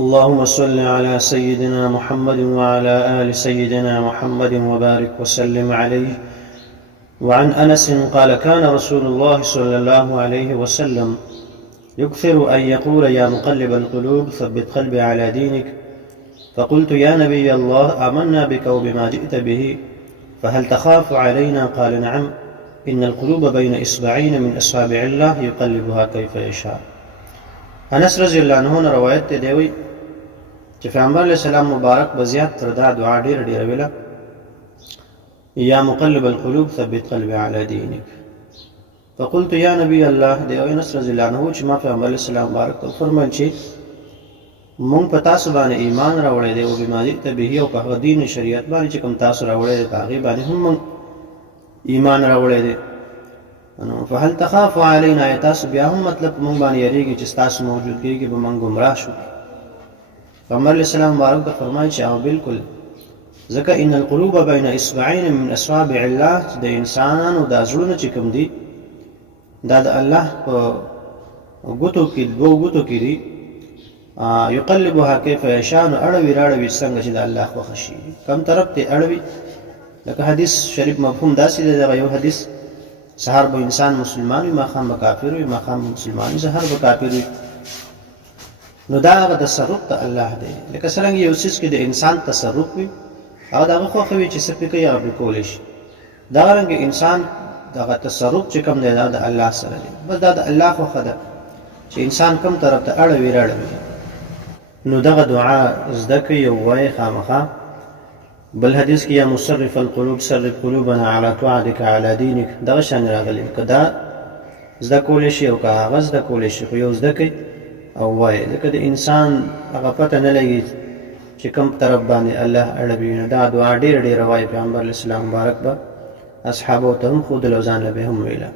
اللهم صل على سيدنا محمد وعلى آل سيدنا محمد وبارك وسلم عليه. وعن أنس قال كان رسول الله صلى الله عليه وسلم يكثر أن يقول يا مقلب القلوب ثبت قلبي على دينك. فقلت يا نبي الله آمنا بك وبما جئت به فهل تخاف علينا؟ قال نعم، إن القلوب بين إصبعين من أصابع الله يقلبها كيف يشاء. انس رضی اللہ عنہ نے روایت تے دیوی چې پیغمبر علیہ السلام مبارک بزیات تر دا دعا ډیر ویله، یا مقلب القلوب ثبت قلبي على دينك. فقلت يا نبي الله، دیو انس رضی اللہ عنہ چې ما پیغمبر علیہ السلام مبارک ته فرمایل چې مونږ په تاسو باندې ایمان راوړی دی او بما جئت به او په دین شریعت باندې چې کوم تاسو راوړی دی په هغې باندې هم مونږ ایمان راوړی دی. فهل تخاف علينا؟ تاسو بیا هم مطلب مونږ باندې یریږي چې ستاسو موجودګۍ کې به مونږ ګمراه شو. پیغمبر علیہ السلام مبارک ته فرمایي چې او بالکل، ځکه ان القلوب بین اصبعین من اصابع الله، چې د انسانانو دا زړونه چې کوم دي دا د الله په ګوتو کې دوو ګوتو کې دي، یقلبها کیف یشاء، نو اړوي راړوي څنګه چې د الله خوښه شي کوم طرف ته اړوي. لکه حدیث شریف مفهوم داسې دی، دغه یو حدیث سهار به انسان مسلمان وي ماښام به کافر وي، ماښام مسلمان وي سهار به کافر وي. نو دا هغه تصرف د الله دی. لکه څرنګه یو څیز کې د انسان تصرف وي هغه د هغه خوښه وي چې څه پرې کوي هغه پرې کولی شي. دغرنګه انسان دغه تصرف چې کوم دی دا د الله سره دی، بس دا د الله خوښه ده چې انسان کوم طرف ته اړوي راړوي. نو دغه دعا زده کوي او وایي خامخا. بل حدیث کې یا مصرف القلوب صرف قلوبنا على طاعتك على دينك، دغه شان راغلی. که دا زده کولی شي او که هغه زده کولی شي، خو یو زده کوي او وایي. ځکه د انسان هغه پته نه لګي چې کوم طرف باندې الله اړوي. نو دا دعا ډېره وایي پیغمبر علیه السلام مبارک به اصحابو ته هم ښودله او ځان له به هم ویله.